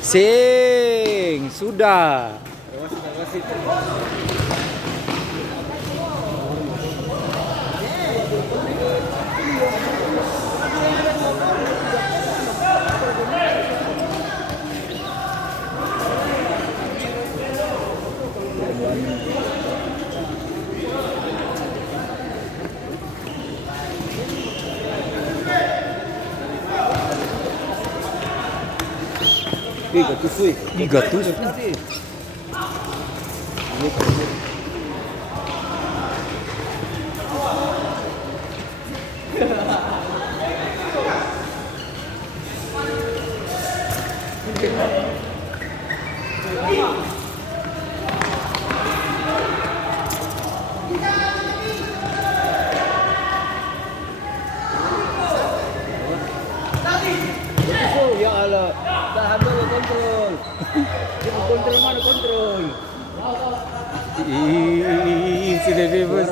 Sing, sudah. Gatus. Ya Allah, tahan dulu kontrol. Kontrol mana kontrol? Sudah bebas.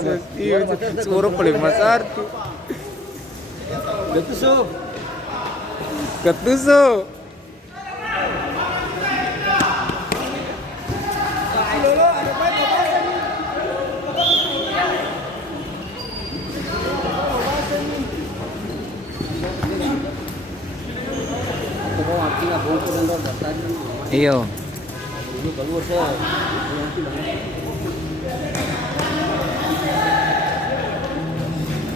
Suara paling besar tuh. Gatuso. Iyo.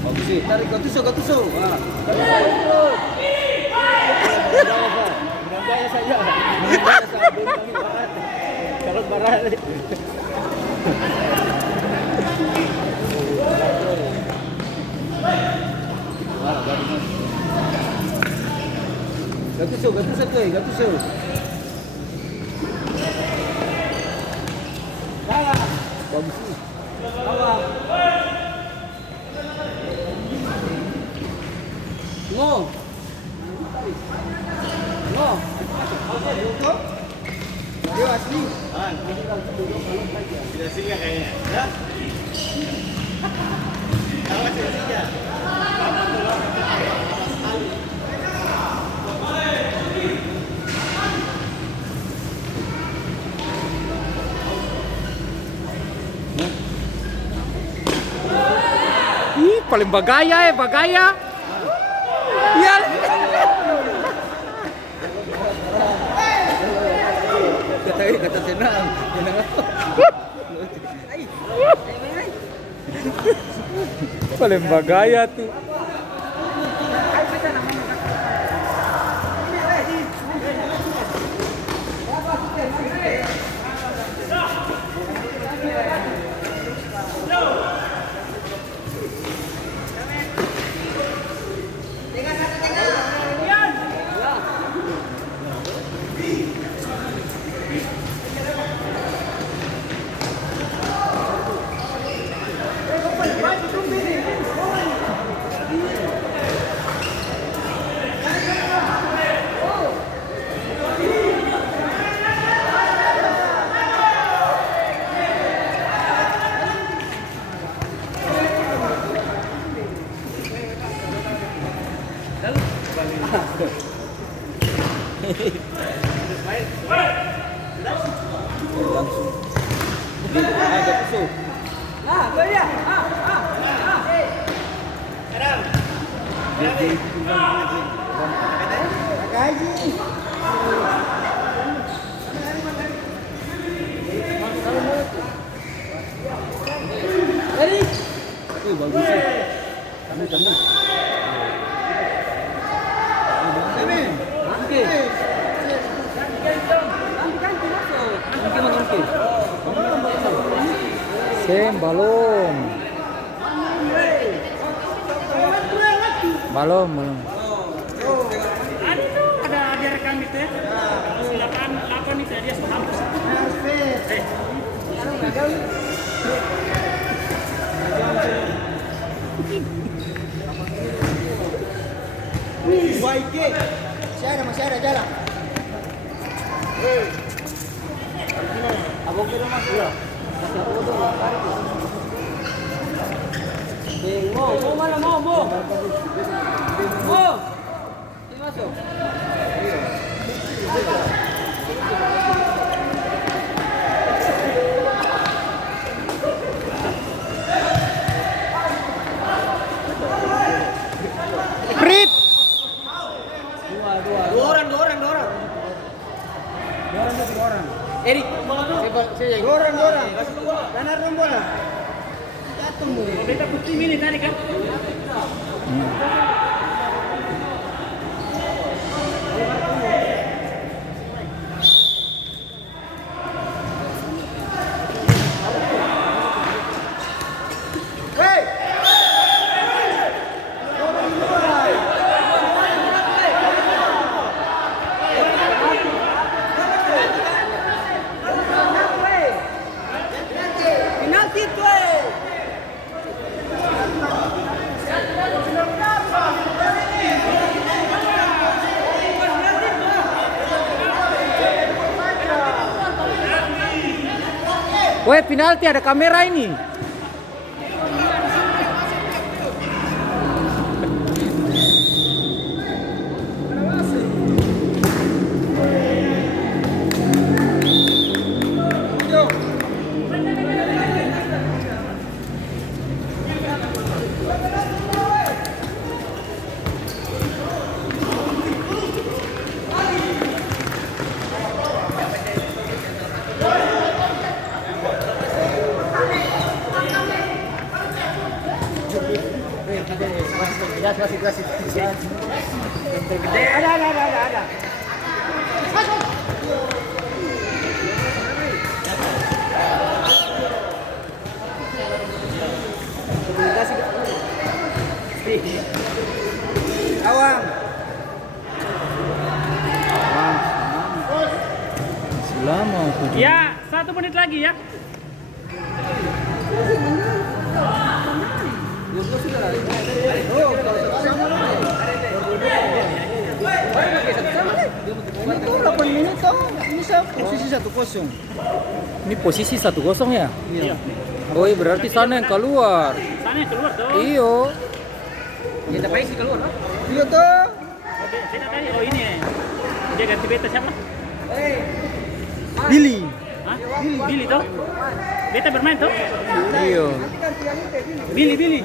Bagus sih, tarik Gatuso. Menandai saja. Kalau marah. Gatuso. Bagus sih. No. Dia asli. Tidak singa kayaknya. Ya? Kalau tidak singa. Paling bagaya. Iya. Kata senang. Paling bagaya tuh. Belum. Ada rekam itu ya. 8 itu dia sudah hapus. Masih ada jalan. Abang kira masuk ya? Mau mana mau? Prit. Dua orang. Erik. Dua orang. Kasih dua. Kanan dong bola. Jatuh mu. Beta putih milih tadi kan? Penalti tuh. Woi, penalti ada kamera ini. Ada. Awang. Lama aku. Ya, 1 menit lagi ya. Posisi 1-0. Ini posisi 1-0 ya? Iya. Oh, iya, berarti sana yang keluar. Sana yang keluar tuh. Iyo. Ya dapat isi keluar. Iya tuh. Beta tadi, oh ini. Dia ganti beta siapa? Billy. Hah? Billy tuh. Beta bermain tuh. Iyo. Billy.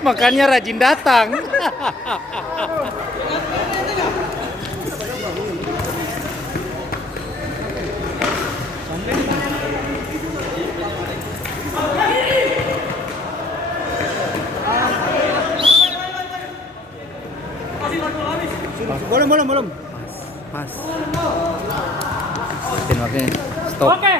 Makanya rajin datang. Belum. Pas. Makanya stop. Oke.